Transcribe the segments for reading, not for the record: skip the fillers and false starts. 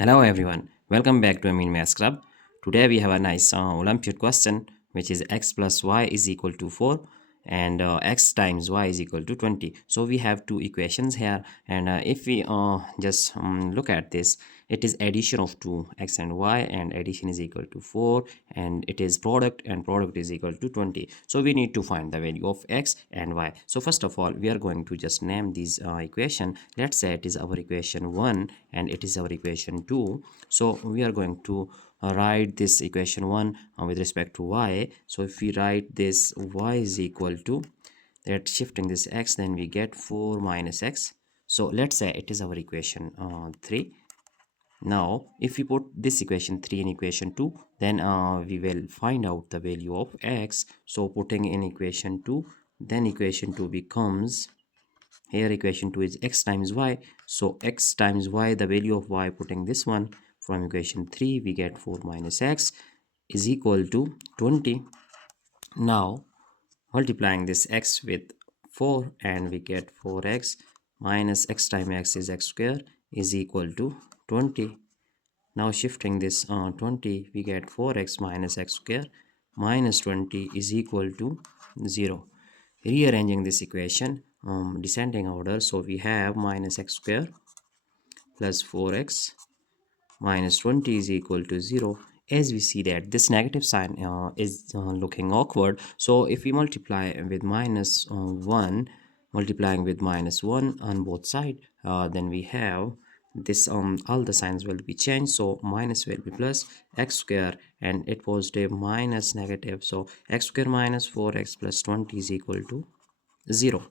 Hello everyone, welcome back to Amin Maths Club. Today we have a nice Olympiad question which is x plus y is equal to 4 and x times y is equal to 20. So we have two equations here, and if we just look at this, it is addition of two x and y, and addition is equal to 4, and it is product, and product is equal to 20. So we need to find the value of x and y. So first of all, we are going to just name this equation. Let's say it is our equation 1 and it is our equation 2. So we are going to write this equation 1 with respect to y. So if we write this y is equal to that, shifting this x, then we get 4 minus x. So let's say it is our equation 3. Now if we put this equation 3 in equation 2, then we will find out the value of x. So putting in equation 2, then equation 2 becomes, here equation 2 is x times y. So x times y, the value of y, putting this one from equation 3, we get 4 minus x is equal to 20. Now multiplying this x with 4, and we get 4x minus x times x is x square is equal to 20. Now shifting this 20, we get 4x minus x square minus 20 is equal to 0. Rearranging this equation, descending order, so we have minus x square plus 4x minus 20 is equal to 0. As we see that this negative sign is looking awkward, so if we multiply with minus 1, multiplying with minus 1 on both sides, then we have this all the signs will be changed. So minus will be plus, x square, and it positive minus negative, so x square minus 4x plus 20 is equal to 0.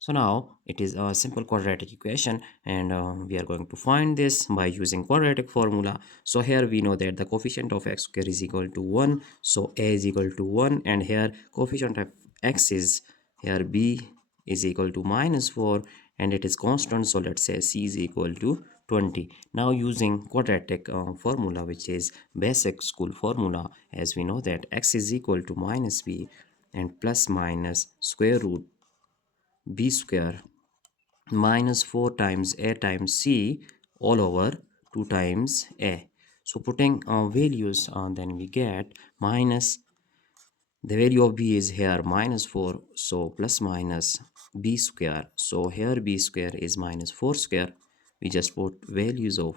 So now it is a simple quadratic equation, and we are going to find this by using quadratic formula. So here we know that the coefficient of x square is equal to 1, so a is equal to 1, and here coefficient of x is, here b is equal to minus 4, and it is constant, so let's say c is equal to 20. Now using quadratic formula, which is basic school formula, as we know that x is equal to minus b and plus minus square root b square minus 4 times a times c all over 2 times a. So putting values, then we get minus, the value of b is here minus 4, so plus minus b square, so here b square is minus 4 square. We just put values of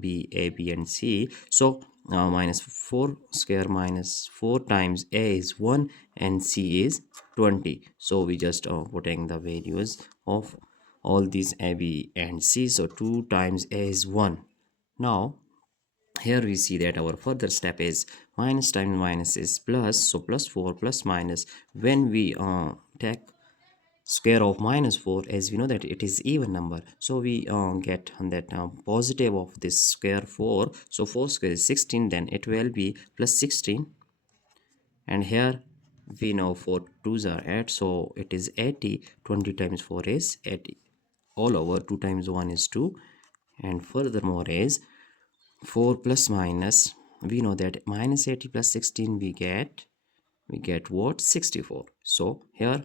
b, a, b and c. So minus 4 square minus 4 times a is 1 and c is 20. So we just putting the values of all these a, b and c. So 2 times a is 1. Now here we see that our further step is minus times minus is plus, so plus 4 plus minus, when we take square of minus 4, as we know that it is even number, so we get that positive of this square 4, so 4 square is 16, then it will be plus 16, and here we know 4 2s are 8, so it is 80. 20 times 4 is 80 all over 2 times 1 is 2, and furthermore is 4 plus minus, we know that minus 80 plus 16 we get what, 64. So here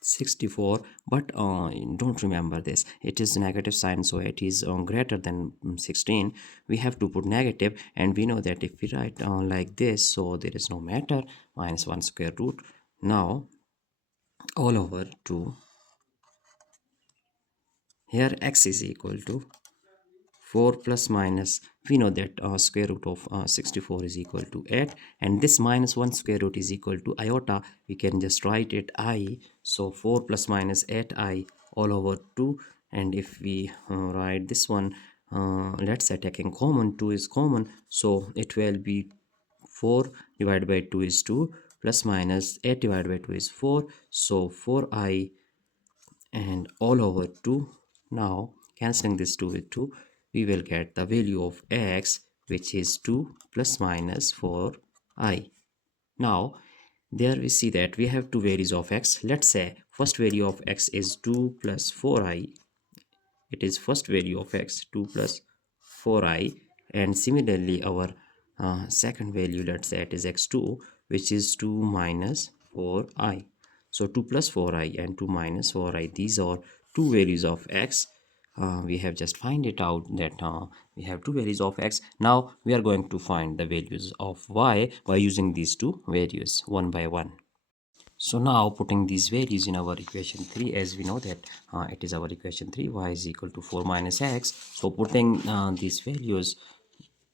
64, but don't remember this, it is negative sign, so it is greater than 16, we have to put negative, and we know that if we write like this, so there is no matter, minus 1 square root, now all over 2, here x is equal to 4 plus minus, we know that square root of 64 is equal to 8, and this minus 1 square root is equal to iota, we can just write it I. So 4 plus minus 8i all over 2, and if we write this one, let's say taking common, 2 is common, so it will be 4 divided by 2 is 2, plus minus 8 divided by 2 is 4, so 4i and all over 2. Now cancelling this 2 with 2, we will get the value of x, which is 2 plus minus 4i. Now there we see that we have two values of x. Let's say first value of x is 2 plus 4i. It is first value of x 2 plus 4i, and similarly our second value, let's say it is x2, which is 2 minus 4i. So 2 plus 4i and 2 minus 4i, these are two values of x. we have just find it out that we have two values of x. Now we are going to find the values of y by using these two values one by one. So now putting these values in our equation 3, as we know that it is our equation 3, y is equal to 4 minus x. So putting these values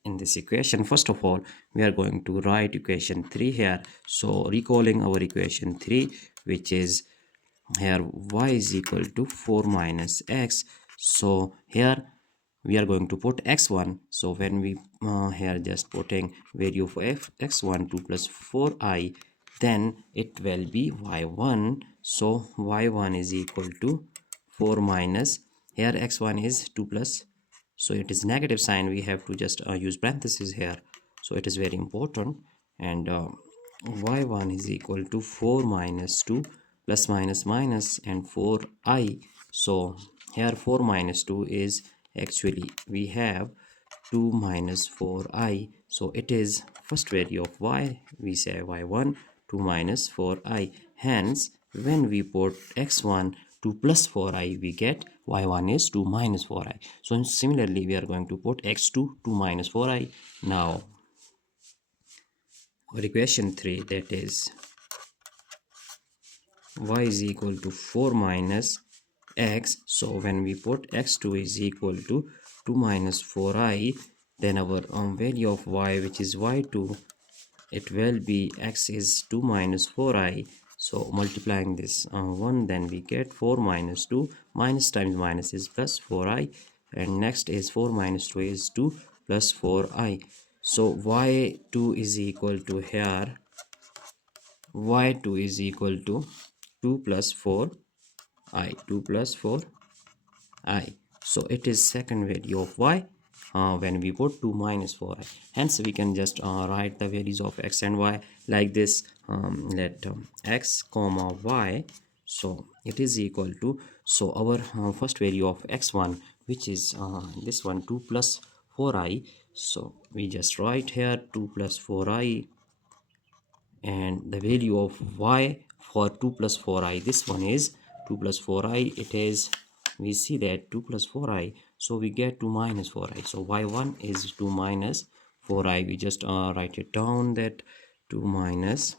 in this equation, first of all we are going to write equation 3 here. So recalling our equation 3, which is here y is equal to 4 minus x. So here we are going to put x1. So when we here just putting value of x1 2 plus 4i, then it will be y1. So y1 is equal to 4 minus, here x1 is 2 plus, so it is negative sign, we have to just use parentheses here, so it is very important. And y1 is equal to 4 minus 2 plus minus minus and 4i. So here 4 minus 2 is actually we have 2 minus 4i. So it is first value of y, we say y1 2 minus 4i. Hence when we put x1 2 plus 4i, we get y1 is 2 minus 4i. So similarly we are going to put x2 2 minus 4i. Now our equation 3, that is y is equal to 4 minus x. So when we put x2 is equal to 2 minus 4i, then our value of y, which is y2, it will be x is 2 minus 4i. So multiplying this 1, then we get 4 minus 2, minus times minus is plus 4i, and next is 4 minus 2 is 2 plus 4i. So y2 is equal to here, y2 is equal to 2 plus 4i, 2 plus 4i. So it is second value of y when we put 2 minus 4i. Hence we can just write the values of x and y like this. Let x comma y, so it is equal to, so our first value of x1, which is this one 2 plus 4i. So we just write here 2 plus 4i, and the value of y for 2 plus 4i, this one is 2 plus 4i, it is, we see that 2 plus 4i, so we get 2 minus 4i. So y1 is 2 minus 4i. We just write it down that 2 minus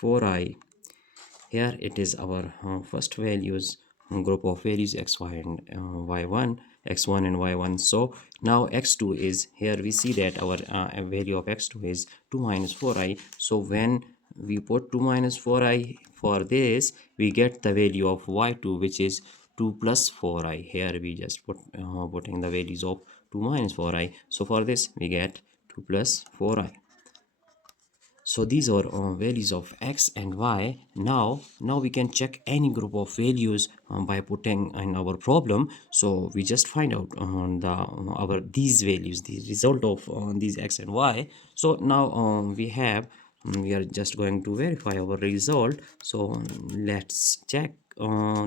4i. Here it is our first values, group of values xy and y1, x1 and y1. So now x2 is, here we see that our value of x2 is 2 minus 4i. So when we put 2 minus 4i for this, we get the value of y2, which is 2 plus 4i. Here we just putting the values of 2 minus 4i. So for this we get 2 plus 4i. So these are values of x and y. Now we can check any group of values by putting in our problem. So we just find out our these values, the result of these x and y. So now we are just going to verify our result. So let's check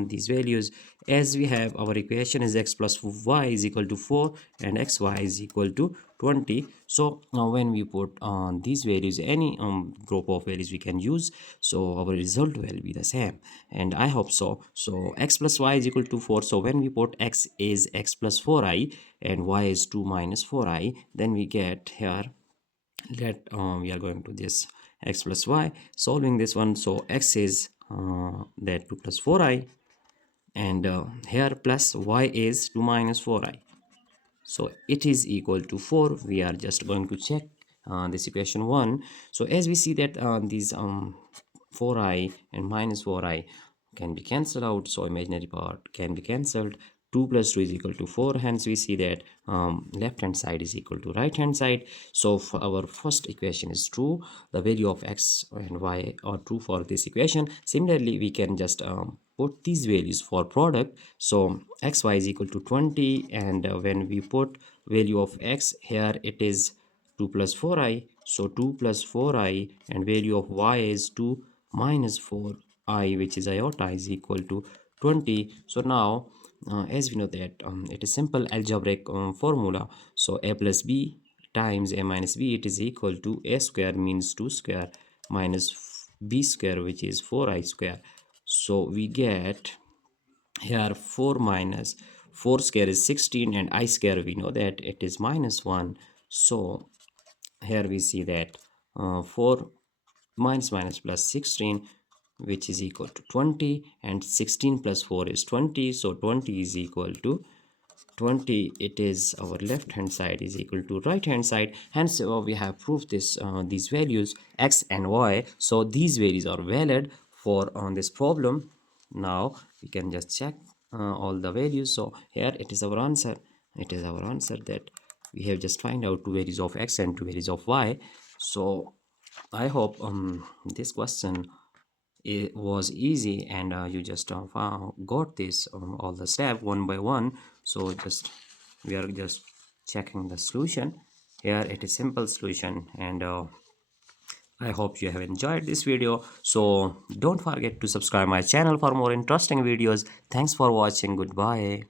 these values. As we have our equation is x plus y is equal to 4 and xy is equal to 20. So now when we put on these values, any group of values we can use, so our result will be the same, and I hope so. So x plus y is equal to 4. So when we put x is x plus 4i and y is 2 minus 4i, then we get here, let we are going to this x plus y, solving this one. So x is that 2 plus 4i, and here plus y is 2 minus 4i. So it is equal to 4. We are just going to check this equation 1. So as we see that these 4i and minus 4i can be cancelled out, so imaginary part can be cancelled. 2 plus 2 is equal to 4. Hence we see that left hand side is equal to right hand side. So for our first equation is true, the value of x and y are true for this equation. Similarly we can just put these values for product. So xy is equal to 20, and when we put value of x here, it is 2 plus 4i. So 2 plus 4i, and value of y is 2 minus 4i, which is iota, is equal to 20. So now as we know that it is simple algebraic formula. So a plus b times a minus b, it is equal to a square means 2 square minus b square, which is 4i square. So we get here 4 minus 4 square is 16, and I square we know that it is minus 1. So here we see that 4 minus minus plus 16, which is equal to 20, and 16 plus 4 is 20, so 20 is equal to 20. It is our left hand side is equal to right hand side. Hence we have proved this these values x and y, so these values are valid for on this problem. Now we can just check all the values. So here it is our answer. It is our answer that we have just find out two values of x and two values of y. So I hope this question it was easy, and you just got this all the step one by one. So just we are just checking the solution. Here it is simple solution, and I hope you have enjoyed this video. So don't forget to subscribe my channel for more interesting videos. Thanks for watching. Goodbye.